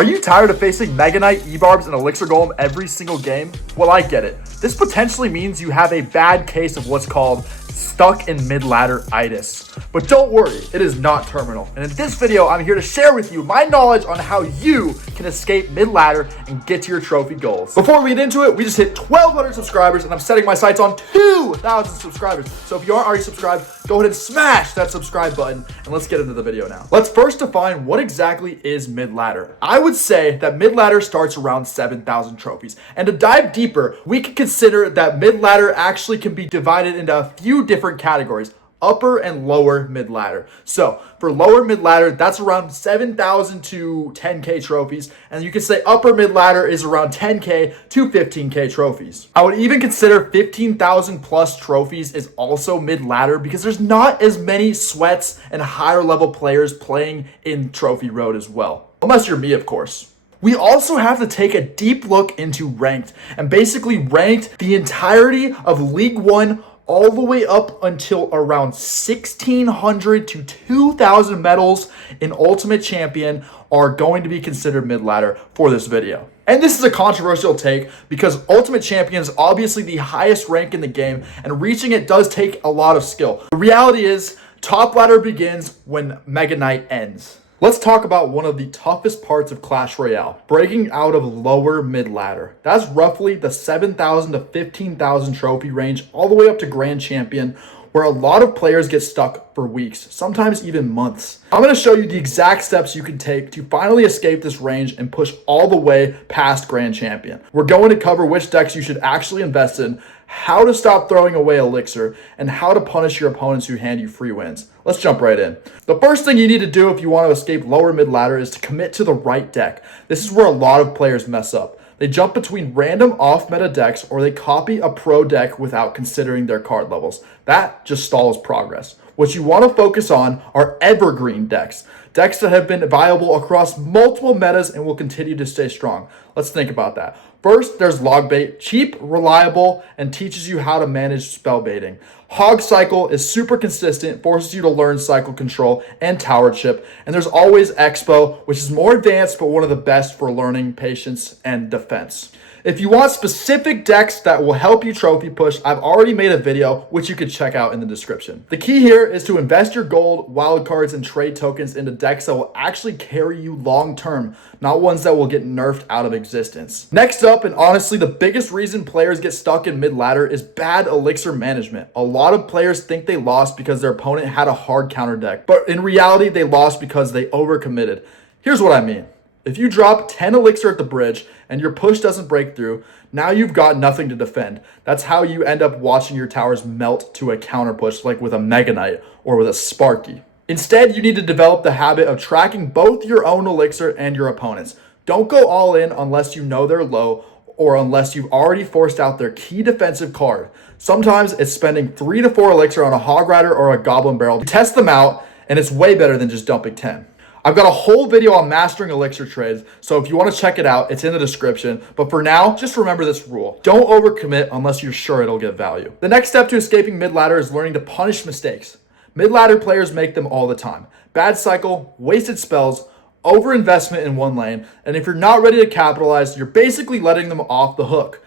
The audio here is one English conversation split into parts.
Are you tired of facing Mega Knight, E-Barbs, and Elixir Golem every single game? Well, I get it. This potentially means you have a bad case of what's called stuck in mid-ladder-itis. But don't worry, it is not terminal. And in this video, I'm here to share with you my knowledge on how you can escape mid-ladder and get to your trophy goals. Before we get into it, we just hit 1,200 subscribers and I'm setting my sights on 2,000 subscribers. So if you aren't already subscribed, go ahead and smash that subscribe button and let's get into the video now. Let's first define what exactly is mid-ladder. I would say that mid-ladder starts around 7,000 trophies. And to dive deeper, we can consider that mid-ladder actually can be divided into a few different categories: upper and lower mid-ladder. So for lower mid-ladder, that's around 7,000 to 10K trophies. And you could say upper mid-ladder is around 10K to 15K trophies. I would even consider 15,000 plus trophies is also mid-ladder because there's not as many sweats and higher level players playing in trophy road as well. Unless you're me, of course. We also have to take a deep look into ranked and basically ranked the entirety of League 1 all the way up until around 1,600 to 2,000 medals in Ultimate Champion are going to be considered mid-ladder for this video. And this is a controversial take because Ultimate Champion is obviously the highest rank in the game and reaching it does take a lot of skill. The reality is top ladder begins when Mega Knight ends. Let's talk about one of the toughest parts of Clash Royale, breaking out of lower mid-ladder. That's roughly the 7,000 to 15,000 trophy range all the way up to Grand Champion, where a lot of players get stuck for weeks, sometimes even months. I'm going to show you the exact steps you can take to finally escape this range and push all the way past Grand Champion. We're going to cover which decks you should actually invest in, how to stop throwing away Elixir, and how to punish your opponents who hand you free wins. Let's jump right in. The first thing you need to do if you want to escape lower mid-ladder is to commit to the right deck. This is where a lot of players mess up. They jump between random off-meta decks or they copy a pro deck without considering their card levels. That just stalls progress. What you want to focus on are evergreen decks. Decks that have been viable across multiple metas and will continue to stay strong. Let's think about that. First, there's Logbait, cheap, reliable, and teaches you how to manage spell baiting. Hog Cycle is super consistent, forces you to learn cycle control and tower chip. And there's always Expo, which is more advanced, but one of the best for learning patience and defense. If you want specific decks that will help you trophy push, I've already made a video, which you can check out in the description. The key here is to invest your gold, wildcards, and trade tokens into decks that will actually carry you long term, not ones that will get nerfed out of existence. Next up, and honestly the biggest reason players get stuck in mid-ladder, is bad elixir management. A lot of players think they lost because their opponent had a hard counter deck, but in reality they lost because they overcommitted. Here's what I mean. If you drop 10 elixir at the bridge and your push doesn't break through, now you've got nothing to defend. That's how you end up watching your towers melt to a counter push like with a Mega Knight or with a Sparky. Instead, you need to develop the habit of tracking both your own elixir and your opponent's. Don't go all in unless you know they're low or unless you've already forced out their key defensive card. Sometimes it's spending 3 to 4 elixir on a Hog Rider or a Goblin Barrel to test them out, and it's way better than just dumping 10. I've got a whole video on mastering elixir trades, so if you want to check it out, it's in the description. But for now, just remember this rule. Don't overcommit unless you're sure it'll get value. The next step to escaping mid-ladder is learning to punish mistakes. Mid-ladder players make them all the time. Bad cycle, wasted spells, overinvestment in one lane, and if you're not ready to capitalize, you're basically letting them off the hook.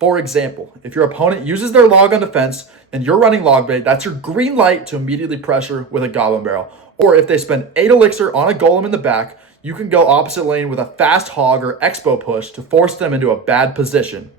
For example, if your opponent uses their log on defense and you're running Logbait, that's your green light to immediately pressure with a Goblin Barrel. Or if they spend 8 elixir on a golem in the back, you can go opposite lane with a fast hog or expo push to force them into a bad position.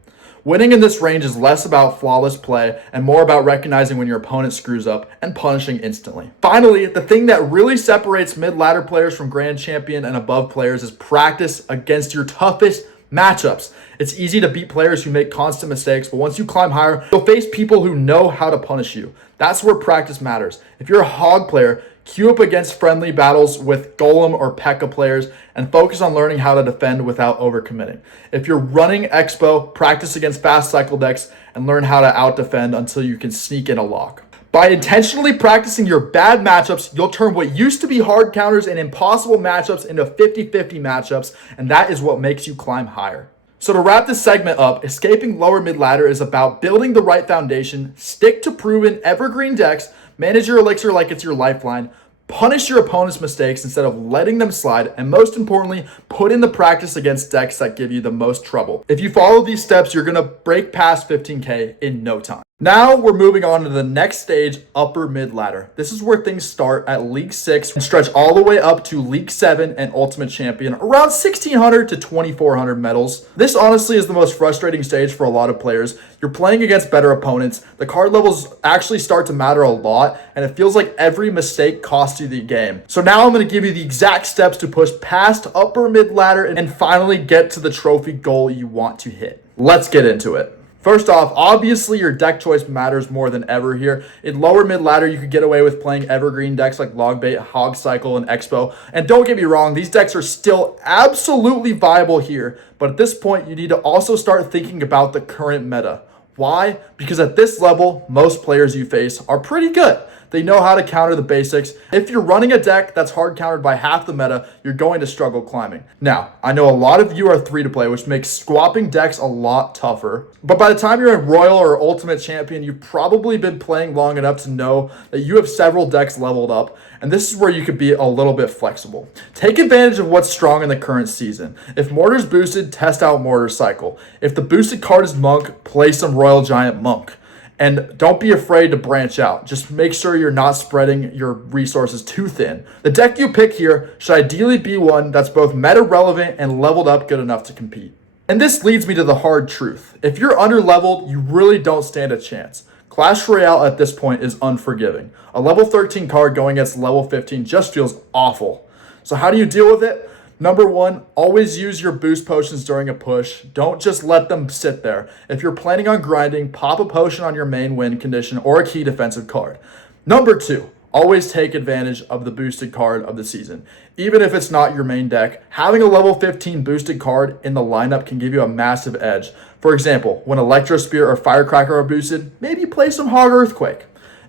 Winning in this range is less about flawless play and more about recognizing when your opponent screws up and punishing instantly. Finally, the thing that really separates mid-ladder players from Grand Champion and above players is practice against your toughest matchups. It's easy to beat players who make constant mistakes, but once you climb higher, you'll face people who know how to punish you. That's where practice matters. If you're a hog player, queue up against friendly battles with Golem or P.E.K.K.A players and focus on learning how to defend without overcommitting. If you're running Expo, practice against fast cycle decks and learn how to out-defend until you can sneak in a lock. By intentionally practicing your bad matchups, you'll turn what used to be hard counters and impossible matchups into 50-50 matchups, and that is what makes you climb higher. So to wrap this segment up, escaping lower mid-ladder is about building the right foundation, stick to proven evergreen decks, manage your elixir like it's your lifeline, Punish your opponent's mistakes instead of letting them slide, and most importantly, put in the practice against decks that give you the most trouble. If you follow these steps, you're gonna break past 15K in no time. Now we're moving on to the next stage, upper mid ladder. This is where things start at League 6 and stretch all the way up to League 7 and Ultimate Champion, around 1,600 to 2,400 medals. This honestly is the most frustrating stage for a lot of players. You're playing against better opponents. The card levels actually start to matter a lot, and it feels like every mistake costs you the game. So now I'm going to give you the exact steps to push past upper mid ladder and finally get to the trophy goal you want to hit. Let's get into it. First off, obviously your deck choice matters more than ever here. In lower mid ladder, you could get away with playing evergreen decks like Logbait, Hog Cycle, and Expo. And don't get me wrong, these decks are still absolutely viable here. But at this point, you need to also start thinking about the current meta. Why? Because at this level, most players you face are pretty good. They know how to counter the basics. If you're running a deck that's hard countered by half the meta, you're going to struggle climbing. Now, I know a lot of you are 3-to-play, which makes swapping decks a lot tougher. But by the time you're in Royal or Ultimate Champion, you've probably been playing long enough to know that you have several decks leveled up, and this is where you could be a little bit flexible. Take advantage of what's strong in the current season. If Mortar's boosted, test out Mortar Cycle. If the boosted card is Monk, play some Royal Giant Monk. And don't be afraid to branch out. Just make sure you're not spreading your resources too thin. The deck you pick here should ideally be one that's both meta relevant and leveled up good enough to compete. And this leads me to the hard truth. If you're under-leveled, you really don't stand a chance. Clash Royale at this point is unforgiving. A level 13 card going against level 15 just feels awful. So how do you deal with it? Number one, always use your boost potions during a push. Don't just let them sit there. If you're planning on grinding, pop a potion on your main win condition or a key defensive card. Number two, always take advantage of the boosted card of the season. Even if it's not your main deck, having a level 15 boosted card in the lineup can give you a massive edge. For example, when Electro Spear or Firecracker are boosted, maybe play some Hog Earthquake.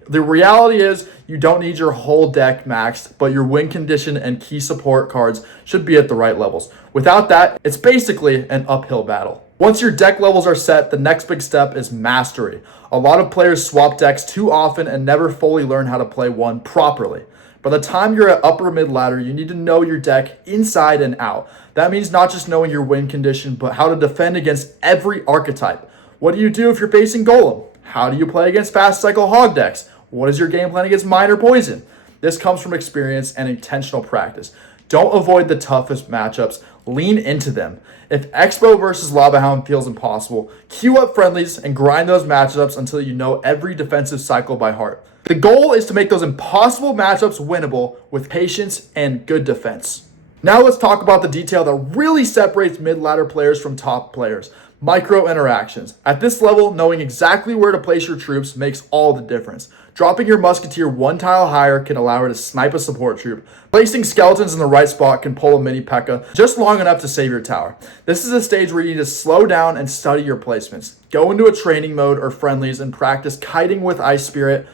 The reality is you don't need your whole deck maxed, but your win condition and key support cards should be at the right levels. Without that, it's basically an uphill battle. Once your deck levels are set, the next big step is mastery. A lot of players swap decks too often and never fully learn how to play one properly. By the time you're at upper mid ladder, you need to know your deck inside and out. That means not just knowing your win condition, but how to defend against every archetype. What do you do if you're facing Golem? How do you play against fast cycle hog decks? What is your game plan against Minor Poison? This comes from experience and intentional practice. Don't avoid the toughest matchups. Lean into them. If Expo versus Lava Hound feels impossible, queue up friendlies and grind those matchups until you know every defensive cycle by heart. The goal is to make those impossible matchups winnable with patience and good defense. Now let's talk about the detail that really separates mid-ladder players from top players. Micro interactions. At this level, knowing exactly where to place your troops makes all the difference. Dropping your musketeer one tile higher can allow her to snipe a support troop. Placing skeletons in the right spot can pull a mini P.E.K.K.A. just long enough to save your tower. This is a stage where you need to slow down and study your placements. Go into a training mode or friendlies and practice kiting with Ice Spirit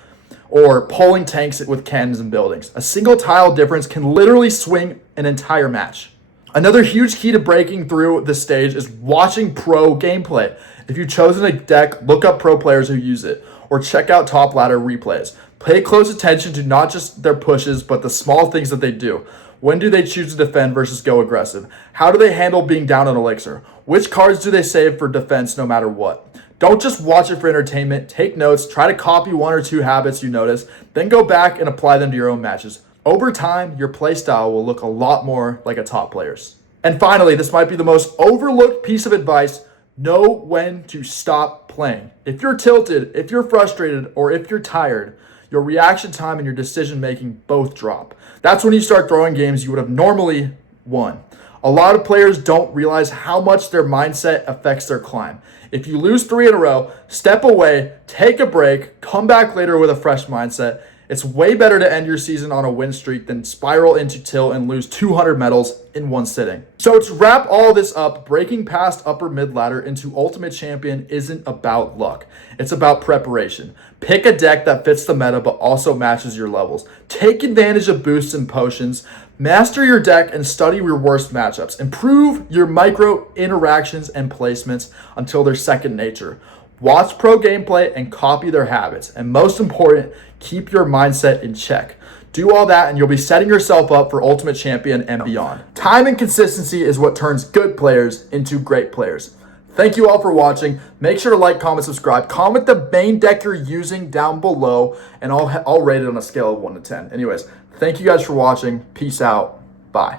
or pulling tanks with cannons and buildings. A single tile difference can literally swing an entire match. Another huge key to breaking through this stage is watching pro gameplay. If you've chosen a deck, look up pro players who use it, or check out top ladder replays. Pay close attention to not just their pushes, but the small things that they do. When do they choose to defend versus go aggressive? How do they handle being down on elixir? Which cards do they save for defense no matter what? Don't just watch it for entertainment. Take notes, try to copy one or two habits you notice, then go back and apply them to your own matches. Over time, your playstyle will look a lot more like a top player's. And finally, this might be the most overlooked piece of advice. Know when to stop playing. If you're tilted, if you're frustrated, or if you're tired, your reaction time and your decision making both drop. That's when you start throwing games you would have normally won. A lot of players don't realize how much their mindset affects their climb. If you lose 3 in a row, step away, take a break, come back later with a fresh mindset. It's way better to end your season on a win streak than spiral into tilt and lose 200 medals in one sitting. So to wrap all this up, breaking past upper mid ladder into Ultimate Champion isn't about luck. It's about preparation. Pick a deck that fits the meta but also matches your levels. Take advantage of boosts and potions. Master your deck and study your worst matchups. Improve your micro interactions and placements until they're second nature. Watch pro gameplay and copy their habits. And most important, keep your mindset in check. Do all that and you'll be setting yourself up for Ultimate Champion and beyond. Time and consistency is what turns good players into great players. Thank you all for watching. Make sure to like, comment, subscribe. Comment the main deck you're using down below, and I'll rate it on a scale of 1 to 10. Anyways, thank you guys for watching. Peace out. Bye.